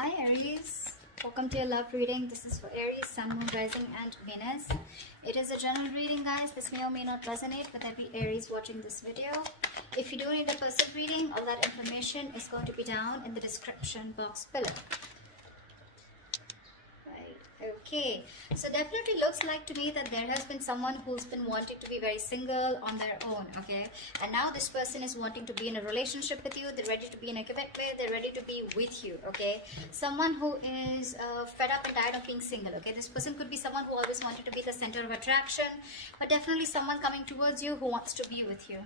Hi Aries, welcome to your love reading. This is for Aries, Sun, Moon, Rising and Venus. It is a general reading, guys. This may or may not resonate with every Aries watching this video. If you do need a personal reading, all that information is going to be down in the description box below. Okay, so definitely looks like to me that there has been someone who's been wanting to be very single on their own, okay, and now this person is wanting to be in a relationship with you. They're ready to be in a commitment, they're ready to be with you, okay. Someone who is fed up and tired of being single, okay. This person could be someone who always wanted to be the center of attraction, but definitely someone coming towards you who wants to be with you.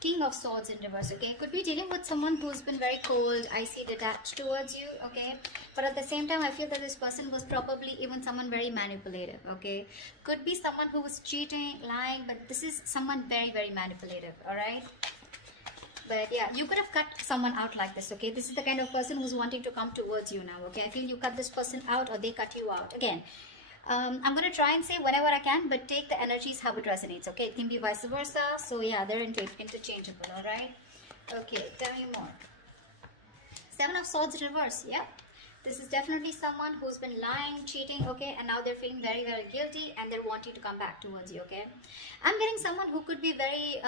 King of Swords in reverse, okay. Could be dealing with someone who's been very cold, icy, detached towards you, okay. But at the same time, I feel that this person was probably even someone very manipulative, okay. Could be someone who was cheating, lying, but this is someone very, very manipulative, alright. But yeah, you could have cut someone out like this, okay. This is the kind of person who's wanting to come towards you now, okay. I feel you cut this person out or they cut you out. Again, I'm going to try and say whenever I can, but take the energies how it resonates, okay? It can be vice versa. So yeah, they're interchangeable, all right? Okay, tell me more. Seven of Swords reverse, yeah. This is definitely someone who's been lying, cheating, okay, and now they're feeling very, very guilty and they're wanting to come back towards you, okay. I'm getting someone who could be very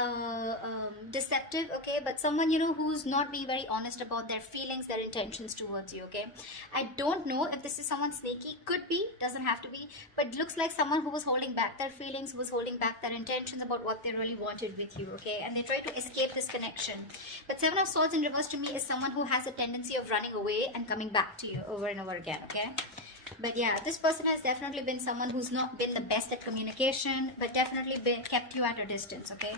deceptive, okay, but someone, you know, who's not being very honest about their feelings, their intentions towards you, okay. I don't know if this is someone sneaky, could be, doesn't have to be, but it looks like someone who was holding back their feelings, who was holding back their intentions about what they really wanted with you, okay, and they try to escape this connection. But Seven of Swords in reverse to me is someone who has a tendency of running away and coming back to you over and over again, okay. But yeah, this person has definitely been someone who's not been the best at communication, but definitely kept you at a distance, okay.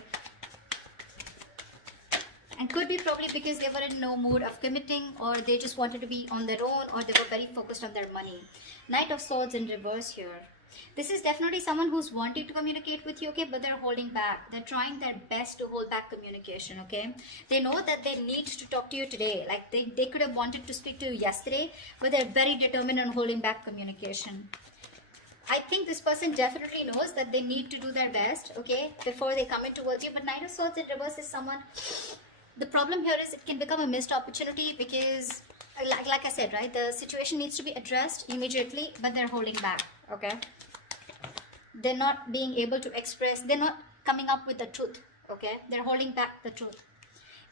And could be probably because they were in no mood of committing, or they just wanted to be on their own, or they were very focused on their money. Knight of Swords in reverse here. This is definitely someone who's wanting to communicate with you, okay, but they're holding back. They're trying their best to hold back communication, okay. They know that they need to talk to you today. Like they could have wanted to speak to you yesterday, but they're very determined on holding back communication. I think this person definitely knows that they need to do their best, okay, before they come in towards you. But Knight of Swords in reverse is someone... The problem here is it can become a missed opportunity because, like I said, right, the situation needs to be addressed immediately, but they're holding back, okay. They're not being able to express, they're not coming up with the truth, okay. They're holding back the truth.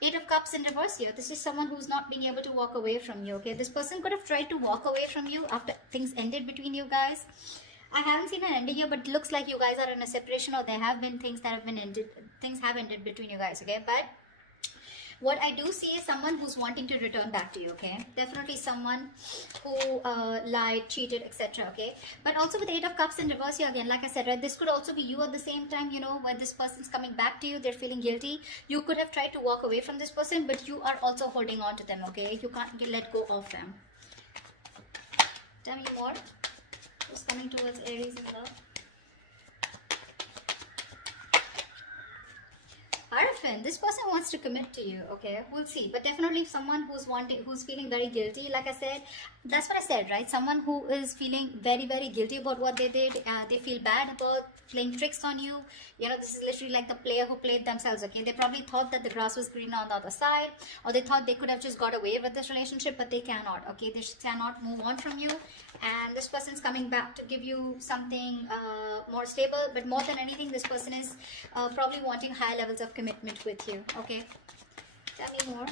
Eight of Cups in reverse here. This is someone who's not being able to walk away from you, okay. This person could have tried to walk away from you after things ended between you guys. I haven't seen an ending here, but it looks like you guys are in a separation, or there have been things that have been ended, things have ended between you guys, okay. But what I do see is someone who's wanting to return back to you, okay. Definitely someone who lied, cheated, etc., okay. But also with Eight of Cups in reverse here again, like I said, right, this could also be you at the same time, you know, where this person's coming back to you, they're feeling guilty. You could have tried to walk away from this person, but you are also holding on to them, okay. You can't let go of them. Tell me more. Who's coming towards Aries in love? Hierophant, this person wants to commit to you, okay. We'll see, but definitely someone who's feeling very guilty. Like I said, that's what I said, right? Someone who is feeling very, very guilty about what they did. They feel bad about playing tricks on you. You know, this is literally like the player who played themselves, okay. They probably thought that the grass was greener on the other side, or they thought they could have just got away with this relationship, but they cannot, okay. They cannot move on from you, and this person's coming back to give you something more stable. But more than anything, this person is probably wanting high levels of commitment with you, okay. Tell me more.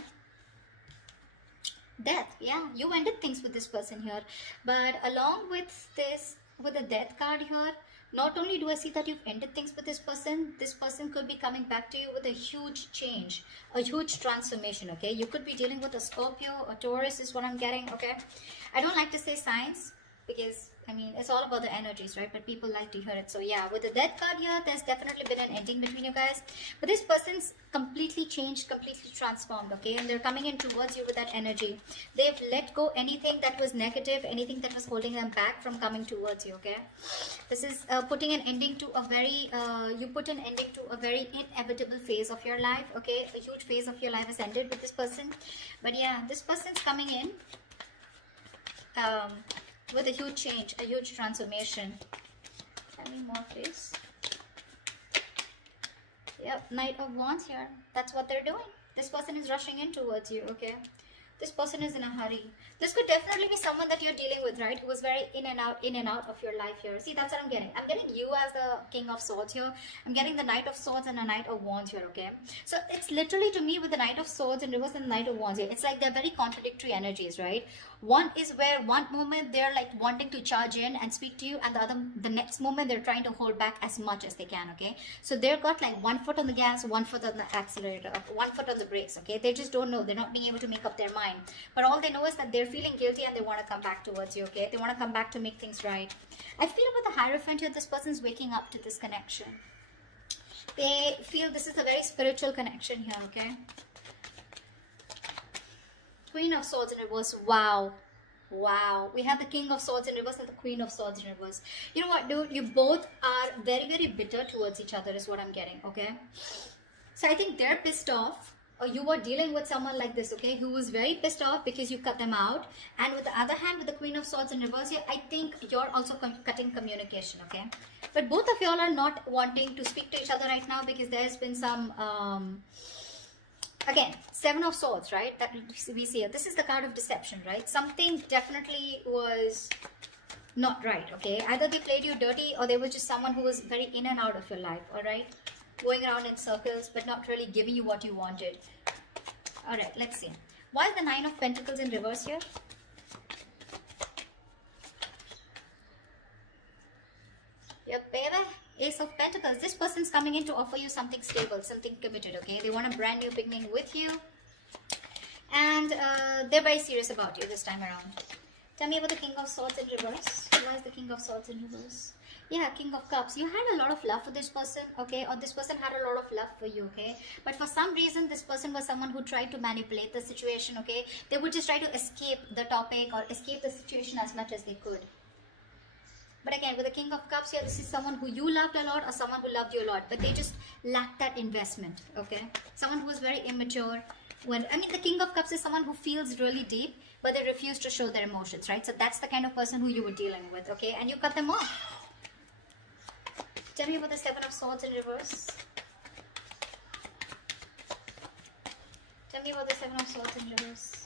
Death, yeah, you ended things with this person here, but along with this, with the Death card here, not only do I see that you've ended things with this person could be coming back to you with a huge change, a huge transformation, okay. You could be dealing with a Scorpio, a Taurus is what I'm getting, okay. I don't like to say signs because, I mean, it's all about the energies, right? But people like to hear it. So yeah, with the Death card here, there's definitely been an ending between you guys. But this person's completely changed, completely transformed, okay? And they're coming in towards you with that energy. They've let go anything that was negative, anything that was holding them back from coming towards you, okay? This is putting an ending to a very, you put an ending to a very inevitable phase of your life, okay? A huge phase of your life has ended with this person. But yeah, this person's coming in with a huge change, a huge transformation. Tell me more, please. Yep, Knight of Wands here. That's what they're doing. This person is rushing in towards you, okay? This person is in a hurry. This could definitely be someone that you're dealing with, right? Who was very in and out of your life here. See, that's what I'm getting. I'm getting you as the King of Swords here. I'm getting the Knight of Swords and a Knight of Wands here, okay? So it's literally, to me, with the Knight of Swords in reverse and the Knight of Wands here, it's like they're very contradictory energies, right? One is where one moment they're like wanting to charge in and speak to you, and the next moment they're trying to hold back as much as they can, okay? So they've got like one foot on the gas, one foot on the accelerator, one foot on the brakes, okay? They just don't know. They're not being able to make up their mind. But all they know is that they're feeling guilty and they want to come back towards you, okay? They want to come back to make things right. I feel about the Hierophant here, this person's waking up to this connection. They feel this is a very spiritual connection here, okay? Queen of Swords in reverse. Wow. Wow. We have the King of Swords in reverse and the Queen of Swords in reverse. You know what, dude? You both are very, very bitter towards each other is what I'm getting, okay? So I think they're pissed off, or you were dealing with someone like this, okay, who was very pissed off because you cut them out. And with the other hand, with the Queen of Swords in reverse here, I think you're also cutting communication, okay? But both of y'all are not wanting to speak to each other right now because there's been some... Again, Seven of Swords, right? That we see here. This is the card of deception, right? Something definitely was not right, okay? Either they played you dirty or they were just someone who was very in and out of your life, all right? Going around in circles but not really giving you what you wanted. All right, let's see. Why is the Nine of Pentacles in reverse here? Yep, baby. Ace of Pentacles. This person's coming in to offer you something stable, something committed, okay? They want a brand new beginning with you. And they're very serious about you this time around. Tell me about the King of Swords in reverse. Why is the King of Swords in reverse? Yeah, King of Cups. You had a lot of love for this person, okay? Or this person had a lot of love for you, okay? But for some reason, this person was someone who tried to manipulate the situation, okay? They would just try to escape the topic or escape the situation as much as they could. But again, with the King of Cups here, this is someone who you loved a lot or someone who loved you a lot. But they just lacked that investment, okay? Someone who was very immature. The King of Cups is someone who feels really deep, but they refuse to show their emotions, right? So that's the kind of person who you were dealing with, okay? And you cut them off. Tell me about the Seven of Swords in reverse. Tell me about the Seven of Swords in reverse.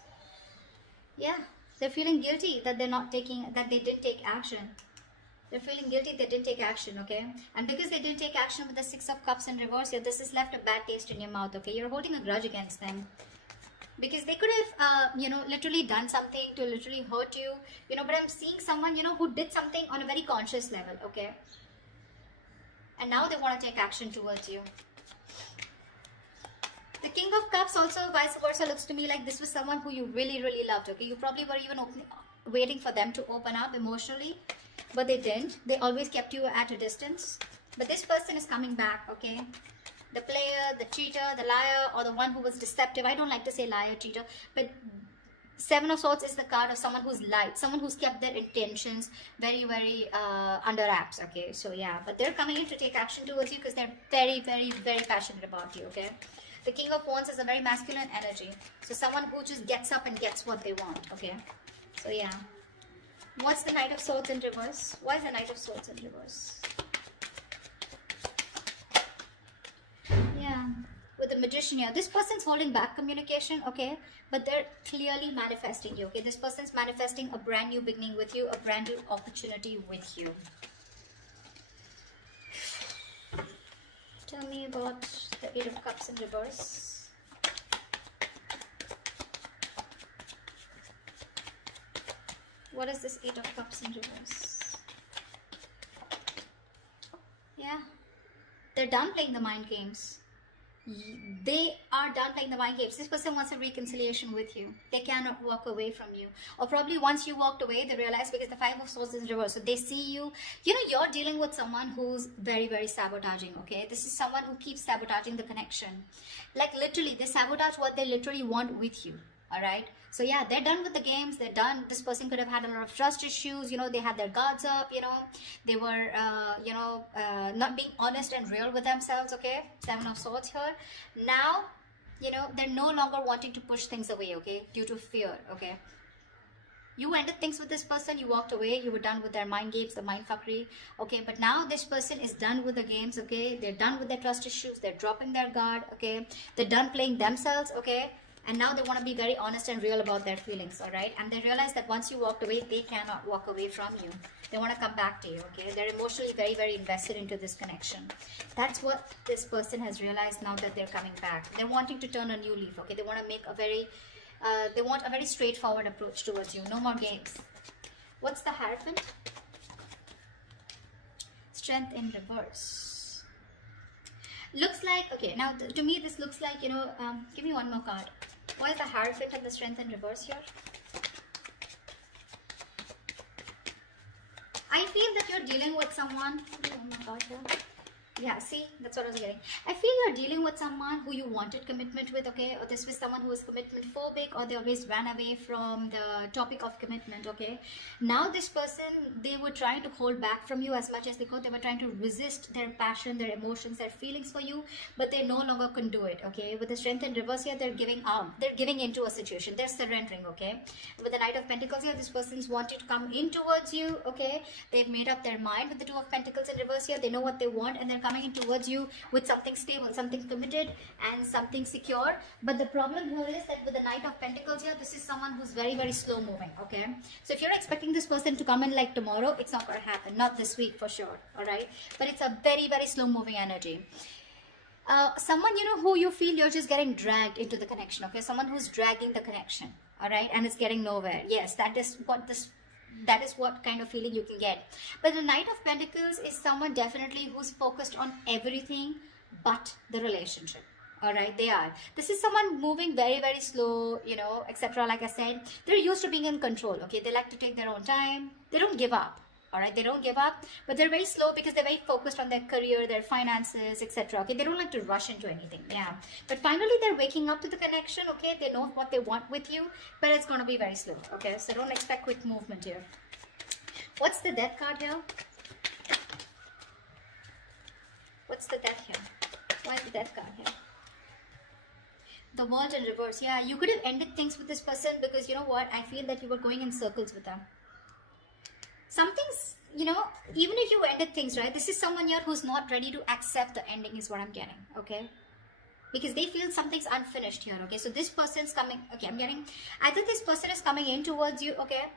Yeah, they're feeling guilty that they didn't take action. They're feeling guilty they didn't take action, okay? And because they didn't take action with the Six of Cups in reverse here, this has left a bad taste in your mouth, okay? You're holding a grudge against them. Because they could have, literally done something to literally hurt you, but I'm seeing someone, who did something on a very conscious level, okay? And now they want to take action towards you. The King of Cups also, vice versa, looks to me like this was someone who you really, really loved, okay? You probably were even waiting for them to open up emotionally. But they didn't. They always kept you at a distance. But this person is coming back, okay? The player, the cheater, the liar, or the one who was deceptive. I don't like to say liar, cheater. But Seven of Swords is the card of someone who's lied. Someone who's kept their intentions very, very under wraps, okay? So, yeah. But they're coming in to take action towards you because they're very, very, very passionate about you, okay? The King of Wands is a very masculine energy. So, someone who just gets up and gets what they want, okay? So, yeah. What's the Knight of Swords in reverse? Why is the Knight of Swords in reverse? Yeah, with the Magician here. This person's holding back communication, okay? But they're clearly manifesting you, okay? This person's manifesting a brand new beginning with you, a brand new opportunity with you. Tell me about the Eight of Cups in reverse. What is this Eight of Cups in reverse? Yeah. They're done playing the mind games. They are done playing the mind games. This person wants a reconciliation with you. They cannot walk away from you. Or probably once you walked away, they realize because the Five of Swords is in reverse. So they see you. You're dealing with someone who's very, very sabotaging, okay? This is someone who keeps sabotaging the connection. Like literally, they sabotage what they literally want with you. All right, so yeah, they're done with the games. They're done. This person could have had a lot of trust issues, they had their guards up, they were not being honest and real with themselves, okay? Seven of Swords here. Now they're no longer wanting to push things away, okay, due to fear, okay? You ended things with this person, you walked away, you were done with their mind games, the mind fuckery, okay? But now this person is done with the games, okay? They're done with their trust issues, they're dropping their guard, okay? They're done playing themselves, okay? and now they want to be very honest and real about their feelings, all right? And they realize that once you walked away, they cannot walk away from you. They want to come back to you, okay? They're emotionally very, very invested into this connection. That's what this person has realized now that they're coming back. They're wanting to turn a new leaf, okay? They want to make a very, they want a very straightforward approach towards you. No more games. What's the Hierophant? Strength in reverse. Looks like, okay, now to me this looks like, you know, give me one more card. Why is the Hierophant and the Strength in reverse here? I feel that you're dealing with someone. Oh my god, here. Yeah, see, that's what I was getting. I feel you're dealing with someone who you wanted commitment with, okay? Or this was someone who was commitment phobic, or they always ran away from the topic of commitment, okay? Now this person, they were trying to hold back from you as much as they could. They were trying to resist their passion, their emotions, their feelings for you, but they no longer can do it, okay? With the Strength in reverse here, they're giving out. They're giving into a situation. They're surrendering, okay? With the Knight of Pentacles here, this person's wanting to come in towards you, okay? They've made up their mind. With the Two of Pentacles in reverse here, they know what they want, and they're coming in towards you with something stable, something committed, and something secure. But the problem here is that with the Knight of Pentacles here, this is someone who's very, very slow moving, okay? So if you're expecting this person to come in like tomorrow, it's not going to happen. Not this week for sure, all right? But it's a very, very slow moving energy. Someone, you know, who you feel you're just getting dragged into the connection, okay? Someone who's dragging the connection, all right? And it's getting nowhere. Yes, that is what kind of feeling you can get. But the Knight of Pentacles is someone definitely who's focused on everything but the relationship. All right, they are. This is someone moving very, very slow, you know, etc. Like I said, they're used to being in control, okay? They like to take their own time. They don't give up. All right, they don't give up, but they're very slow because they're very focused on their career, their finances, etc. Okay, they don't like to rush into anything. Yeah, but finally they're waking up to the connection. Okay, they know what they want with you, but it's going to be very slow. Okay, so don't expect quick movement here. What's the Death card here? What's the Death here? Why is the Death card here? The World in reverse. Yeah, you could have ended things with this person because you know what? I feel that you were going in circles with them. Something's, you know, even if you ended things, right, this is someone here who's not ready to accept the ending is what I'm getting, okay? Because they feel something's unfinished here, okay? So this person's coming, okay, I'm getting, either this person is coming in towards you, okay,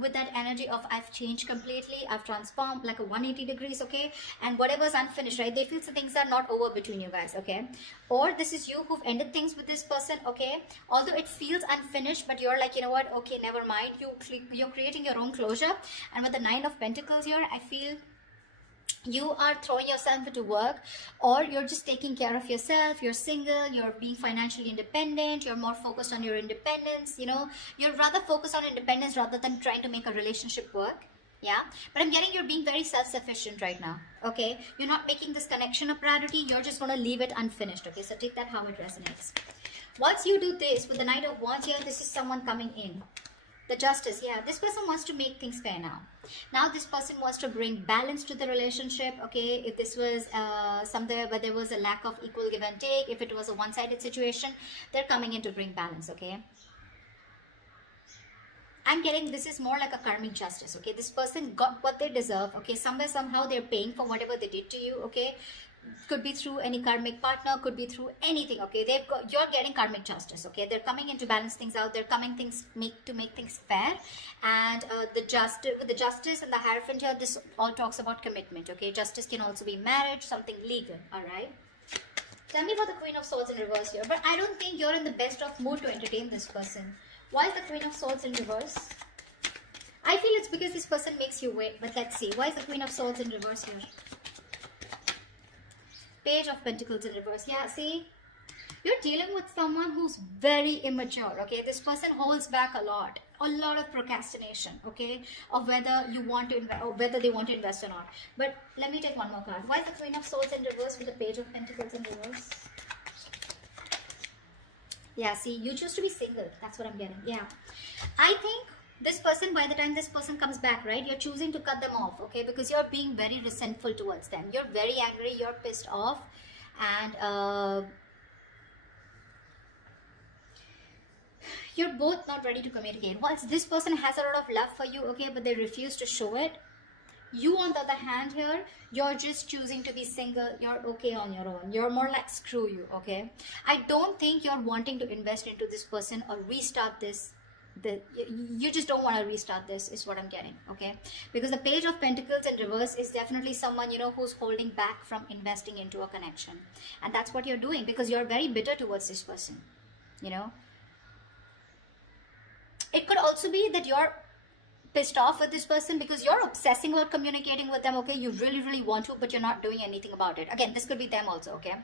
with that energy of I've changed completely, I've transformed like a 180 degrees, okay, and whatever's unfinished, right, they feel so things are not over between you guys, okay? Or this is you who've ended things with this person, okay, although it feels unfinished, but you're like, you know what, okay, never mind, you're creating your own closure. And with the Nine of Pentacles here, I feel you are throwing yourself into work, or you're just taking care of yourself. You're single, you're being financially independent, you're more focused on your independence, you know, you're rather focused on independence rather than trying to make a relationship work. Yeah, but I'm getting you're being very self-sufficient right now, okay? You're not making this connection a priority, you're just going to leave it unfinished, okay? So take that how it resonates. Once you do this with the Knight of Wands here, this is someone coming in. The Justice, yeah, this person wants to make things fair now. Now this person wants to bring balance to the relationship, okay? If this was somewhere where there was a lack of equal give and take, if it was a one-sided situation, they're coming in to bring balance, okay? I'm getting this is more like a karmic justice, okay? This person got what they deserve, okay? Somewhere, somehow they're paying for whatever they did to you, okay? Could be through any karmic partner, could be through anything, okay? You're getting karmic justice, okay? They're coming in to balance things out. They're coming to make things fair. And the justice and the Hierophant here, this all talks about commitment, okay? Justice can also be marriage, something legal, all right? Tell me about the Queen of Swords in reverse here. But I don't think you're in the best of mood to entertain this person. Why is the Queen of Swords in reverse? I feel it's because this person makes you wait, but let's see. Why is the Queen of Swords in reverse here? Page of Pentacles in reverse. Yeah, see, you're dealing with someone who's very immature, okay? This person holds back a lot of procrastination, okay, of whether you want to invest or whether they want to invest or not. But let me take one more card. Why is the Queen of Swords in reverse with the Page of Pentacles in reverse? Yeah, see, you choose to be single. That's what I'm getting. Yeah, I think this person, by the time this person comes back, right, you're choosing to cut them off, okay, because you're being very resentful towards them. You're very angry, you're pissed off, and you're both not ready to communicate. Once this person has a lot of love for you, okay, but they refuse to show it, You, on the other hand, here, you're just choosing to be single. You're okay on your own. You're more like, screw you, okay? I don't think you're wanting to invest into this person or restart this. You just don't want to restart this, is what I'm getting, okay? Because the Page of Pentacles in reverse is definitely someone, you know, who's holding back from investing into a connection. And that's what you're doing, because you're very bitter towards this person, you know? It could also be that you're pissed off with this person because you're obsessing about communicating with them, okay? You really, really want to, but you're not doing anything about it. Again, this could be them also, okay?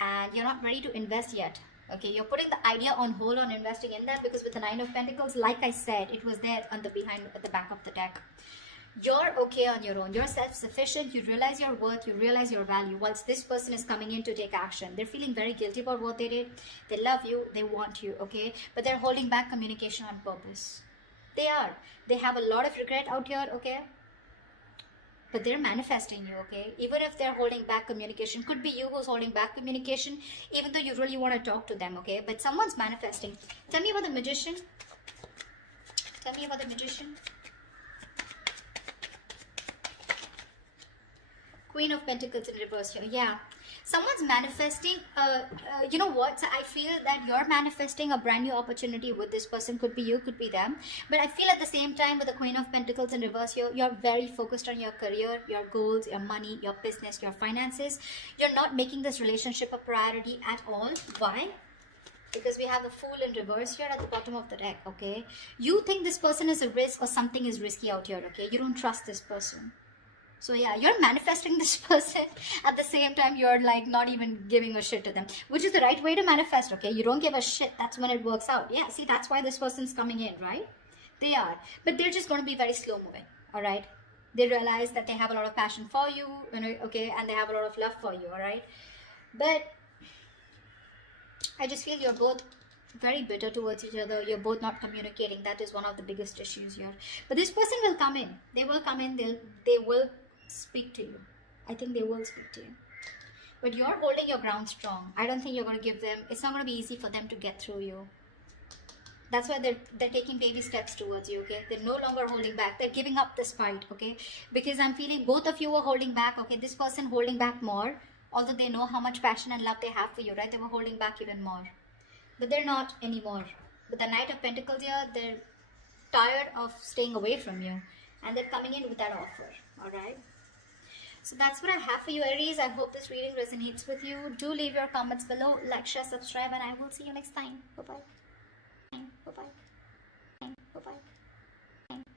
And you're not ready to invest yet, okay? You're putting the idea on hold on investing in that, because with the Nine of Pentacles, like I said, it was there on the behind at the back of the deck. You're okay on your own. You're self-sufficient. You realize your worth. You realize your value. Once this person is coming in to take action, they're feeling very guilty about what they did. They love you. They want you, okay? But they're holding back communication on purpose. They are. They have a lot of regret out here, okay? But they're manifesting you, okay? Even if they're holding back communication, could be you who's holding back communication, even though you really want to talk to them, okay? But someone's manifesting. Tell me about the Magician. Tell me about the Magician. Queen of Pentacles in reverse here. Yeah. Someone's manifesting, you know what? So I feel that you're manifesting a brand new opportunity with this person. Could be you, could be them. But I feel at the same time with the Queen of Pentacles in reverse here, you're very focused on your career, your goals, your money, your business, your finances. You're not making this relationship a priority at all. Why? Because we have the Fool in reverse here at the bottom of the deck, okay? You think this person is a risk or something is risky out here, okay? You don't trust this person. So yeah, you're manifesting this person. At the same time, you're like not even giving a shit to them, which is the right way to manifest, okay? You don't give a shit. That's when it works out. Yeah, see, that's why this person's coming in, right? They are. But they're just going to be very slow moving, all right? They realize that they have a lot of passion for you, okay? And they have a lot of love for you, all right? But I just feel you're both very bitter towards each other. You're both not communicating. That is one of the biggest issues here. But this person will come in. They will come in. They will speak to you. I think they will speak to you. But you're holding your ground strong. I don't think you're going to give them, it's not going to be easy for them to get through you. That's why they're taking baby steps towards you, okay? They're no longer holding back. They're giving up this fight, okay? Because I'm feeling both of you are holding back, okay? This person holding back more, although they know how much passion and love they have for you, right? They were holding back even more. But they're not anymore. With the Knight of Pentacles here, they're tired of staying away from you. And they're coming in with that offer, alright? So that's what I have for you, Aries. I hope this reading resonates with you. Do leave your comments below, like, share, subscribe, and I will see you next time. Bye-bye. Bye-bye. Bye-bye.